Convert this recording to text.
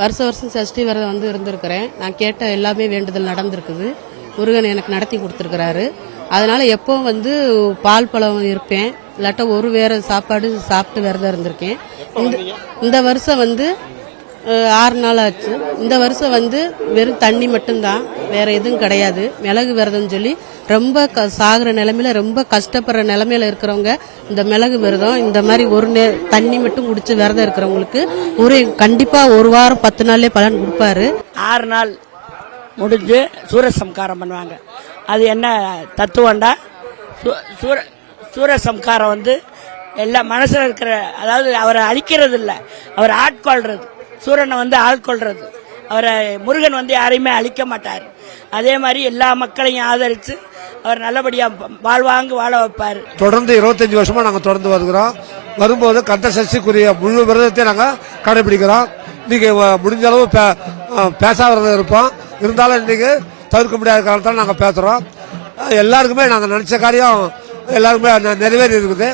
வருஷம் சஷ்டி விரதம் வந்து இருந்திருக்கிறேன். நான் கேட்ட எல்லாமே வேண்டுதல் நடந்திருக்குது. முருகன் எனக்கு நடத்தி கொடுத்துருக்கிறாரு. அதனால எப்பவும் வந்து பால் பழம் இருப்பேன், இல்லாட்ட ஒரு வேற சாப்பாடு சாப்பிட்டு விரதம் இருந்திருக்கேன். இந்த வருஷம் வந்து 6 நாள் ஆச்சு. இந்த வருஷம் வந்து வெறும் தண்ணி மட்டும்தான், வேற எதுவும் கிடையாது. மிளகு விரதம் சொல்லி ரொம்ப சாகுற நிலைமையில, ரொம்ப கஷ்டப்படுற நிலைமையில இருக்கிறவங்க இந்த மிளகு விரதம், இந்த மாதிரி தண்ணி மட்டும் குடிச்சு விரதம் இருக்கிறவங்களுக்கு கண்டிப்பா ஒரு வாரம் 10 நாள்லயே பலன் கொடுப்பாரு. 6 நாள் முடிஞ்சு சூரசம்காரம் பண்ணுவாங்க. அது என்ன தத்துவம்டா, சூரசம்காரம் வந்து எல்லா மனசுல இருக்கிற, அதாவது அவரை அழிக்கிறது இல்லை, அவரை ஆட்கொள்றது. சூரனை வந்து ஆட்கொள்றது. அவரை முருகன் வந்து யாரையுமே அழிக்க மாட்டார். அதே மாதிரி எல்லா மக்களையும் ஆதரித்து அவர் நல்லபடியா வாழ்வாங்கு வாழ வைப்பார். தொடர்ந்து 25 வருஷமா நாங்கள் தொடர்ந்து வருகிறோம். வரும்போது கந்த சஷ்டிக்குரிய முழு விரதத்தை நாங்கள் கடைபிடிக்கிறோம். இன்னைக்கு முடிஞ்ச அளவு பேசாத இருப்போம். இருந்தாலும் இன்னைக்கு தவிர்க்க முடியாத காலத்தால் நாங்கள் பேசுறோம். எல்லாருக்குமே நாங்கள் நினைச்ச காரியம் எல்லாருக்குமே நிறைவேறி இருக்குது.